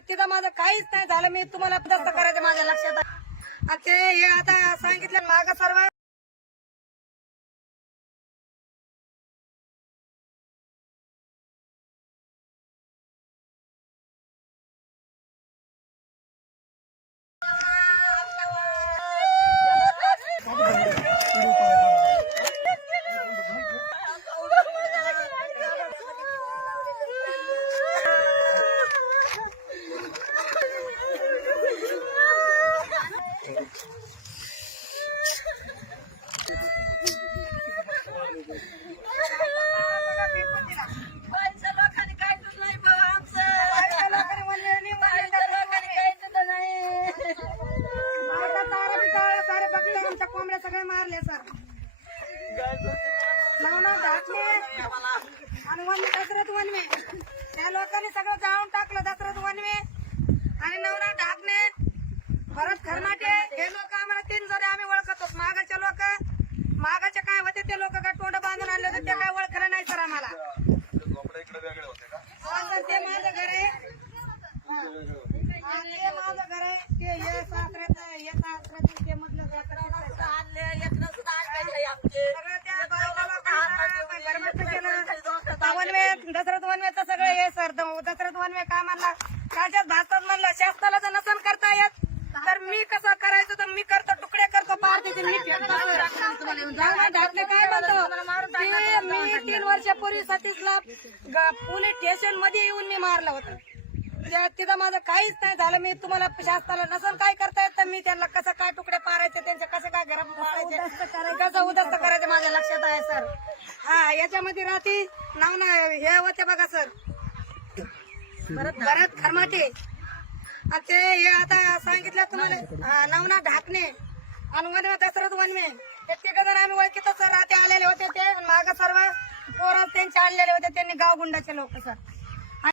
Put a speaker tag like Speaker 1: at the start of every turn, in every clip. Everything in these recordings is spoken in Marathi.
Speaker 1: तिथं माझं काहीच नाही झालं. मी तुम्हाला करायचं माझ्या लक्षात ते हे आता सांगितलं माग सर्व बाहेरच्या लोकांनी म्हणले नाही, माझा तारा बी जळला, सारे बघले आमच्या कोंबड्या सगळे मारले सर लावणं ढाकले आणि वनवे दसरथ वनवे त्या लोकांनी सगळं जाळून टाकलं दसरथ वनवे आणि नवरा ढाकणे भरत खरमाटे हे लोक आम्हाला तीन जरे आम्ही ओळखत होत. मागाचे लोक मागाचे काय होते ते लोक काय तोंड बांधून आणले होते ते काय ओळखलं नाही सर आम्हाला.
Speaker 2: झोपडे इकडे वेगळे होते का?
Speaker 1: हा, ते माझं घर आहे. हा, ते माझं घर आहे. ते हे सासऱ्याचं हे सासऱ्याचं, ते मधलं सासऱ्याचं आहे. सगळं हे सर. दसरथ वनवे काय म्हणला? राज्यात भारतात म्हणलं शास्त्राला जर नसन करता येत. तर मी कसं करायचं तर मी करतो तुकडे करतो पार तिथे मी. काय म्हणतो? मी तीन वर्षापूर्वी सतीशला ग- पोलीस स्टेशनमध्ये येऊन मी मारलं होतं. त्या- तिथं माझं काहीच नाही झालं. मी तुम्हाला शास्त्राला नसन काय करता येत तर मी त्यांना कसं काय तुकडे पारायचे त्यांचे कसं काय घरात पाडायचे कसं उदस्त करायचं माझ्या लक्षात आहे सर. हा याच्यामध्ये राहते नाव ना हे होते बघा सर. भरत खरमाटे. ते हे आता सांगितलं तुम्हाला. नवना ढाकणे. आणि वनवे दसरथ वनवे ते तिघ जण आम्ही ओळखीतच सर राहते आलेले होते ते. माग सर्व पोरं त्यांचे आणलेले होते त्यांनी गावगुंडाचे लोक सर. आणि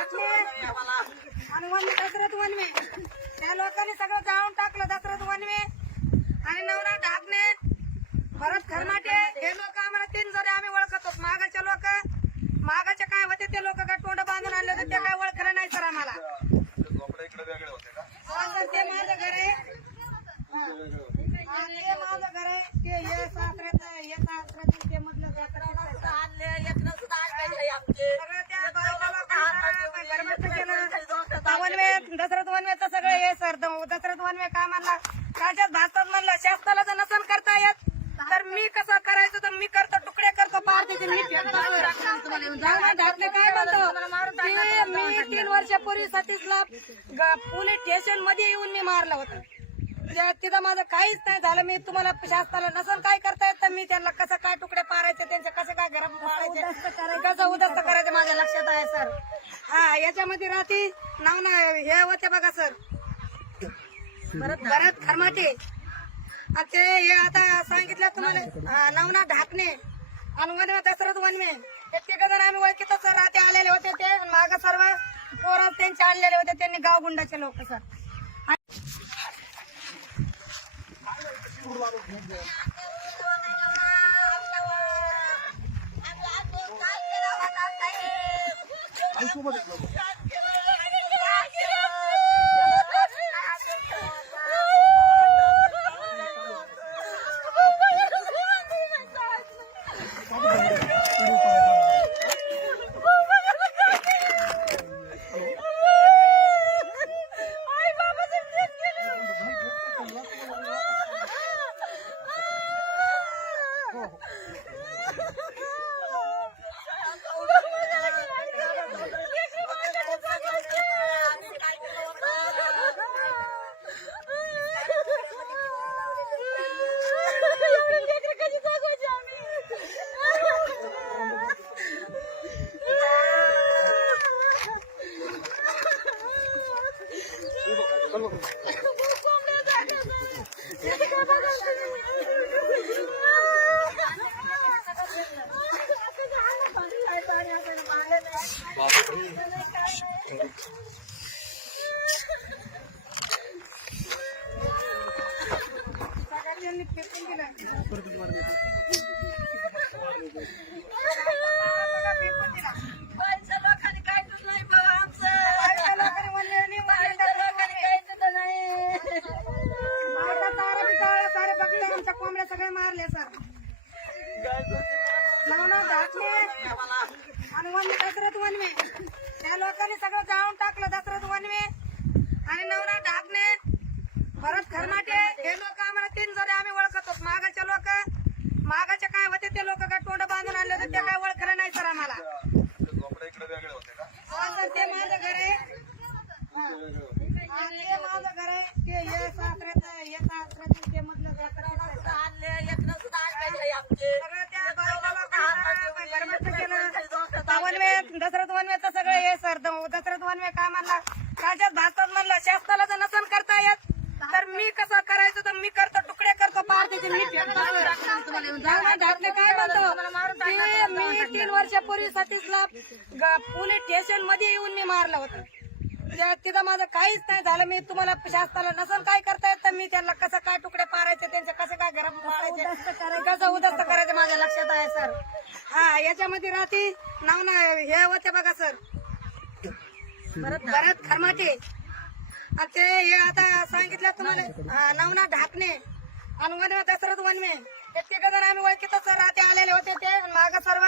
Speaker 1: आणि वनवे दसरथ वनवे त्या लोकांनी सगळं जाळून टाकलं दसरथ वनवे आणि नवरा ढाकणे. भरत खरमाटे. हे लोक आम्हाला तीन जरे आम्ही ओळखत होत. मागाचे लोक. मागाचे काय होते ते लोक काय तोंड बांधून आणले होते ते काय ओळखलं नाही सर आम्हाला.
Speaker 2: झोपडे इकडे वेगळे होते का?
Speaker 1: सर, ते माझं घर आहे. ते माझं घर आहे. ते हे सासऱ्याचं हे ते मधलं सासऱ्याचं करतो. हे वनवे काय म्हणला? राज्यात भारतात म्हणलं शास्त्राला जर नसन करता येत. तर मी कसं करायचं? तर मी करतो तुकडे करतो पार तिथे मी काय म्हणतो? मी तीन वर्षापूर्वी सतीशला ग- पोलीस स्टेशनमध्ये येऊन मी मारलं होतं. तिथं माझं काहीच नाही झालं. मी तुम्हाला शासनाला नसन काय करता येत तर मी त्यांना कसं काय तुकडे पारायचे त्यांचे कसं काय गरम पाडायचे कसं उदस्त करायचं माझ्या लक्षात आहे सर? हा याच्यामध्ये राहते नाव ना हे होते बघा सर. भरत खरमाटे आणि ते हे आता सांगितलं तुम्हाला. नवना ढाकणे. आणि वनवे दशरथ वनवे. हे तिघ जण आम्ही ओळखीत सर राहते आलेले होते ते. माग सर्व पोरं त्यांचे आणलेले होते त्यांनी गाव गुंडाचे लोक सर. पोलीस स्टेशनमध्ये येऊन मी मारलं होतं. त्या- तिथं माझं काहीच नाही झालं. मी तुम्हाला शासनाला नसन काय करता येत तर मी त्यांना कसं काय तुकडे पाडायचे त्यांचे कसे काय घरात पाडायचे कसं उदस्त करायचं माझ्या लक्षात आहे सर हा याच्यामध्ये राहते नाव ना हे होते बघा सर भरत खरमाटे. ते हे आता सांगितलं तुम्हाला नवना ढाकणे. आणि वनवे दशरथ वनवे. तिघ जण आम्ही ओळखीत सर राहते आलेले होते ते. माग सर्व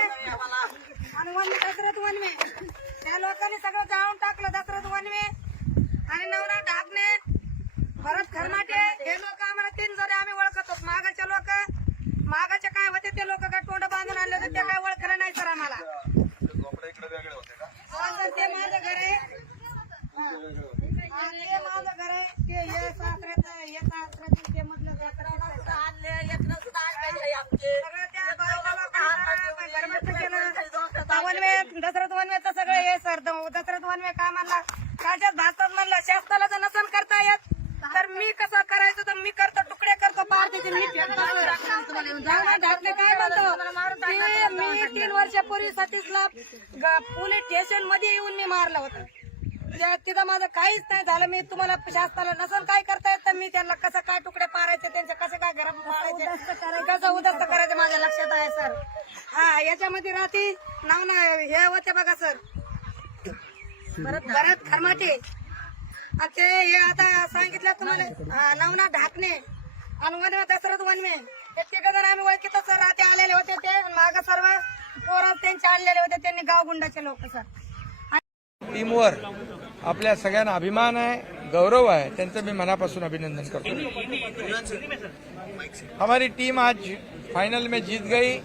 Speaker 1: आणि वनवे दसरथ वनवे त्या लोकांनी सगळं जाळून टाकलं दसरथ वनवे आणि नवरा ढाकणे. भरत खरमाटे हे लोक आम्हाला तीन जरी आम्ही ओळखतो. मागाच्या लोक मागाचे काय होते ते लोक काय तोंड बांधून आणले होते ते काय ओळखलं नाही सर आम्हाला. ते माझं घर आहे. ते माझं घर आहे. ते काहीच नाही झालं. मी तुम्हाला शास्त्राला नसन काय करता येत तर मी त्यांना कसं काय तुकडे पारायचे त्यांचे कसे काय घरात पाडायचे कसं उदस्त करायचं माझ्या लक्षात आहे सर. हा याच्यामध्ये राहते नाव ना हे होते बघा सर. भरत खरमाटे. ते हे आता सांगितलं तुम्हाला. हा, नवना ढाकणे. आणि वनवे दसरथ वनवे हे तिघ जण आम्ही ओळखीत सर. राहते आलेले होते ते. माग सर्व पोरं त्यांचे आणलेले होते त्यांनी गाव गुंडाचे लोक सर.
Speaker 3: टीमवर आपल्या सगळ्यांना अभिमान है गौरव है त्यांचं मी मनापासून अभिनंदन करतो. हमारी टीम आज फाइनल में जीत गई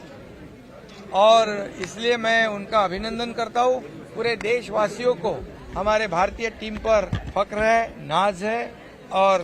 Speaker 3: और इसलिए मैं उनका अभिनंदन करता हूँ। पूरे देशवासियों को हमारे भारतीय टीम पर फक्र है, नाज है और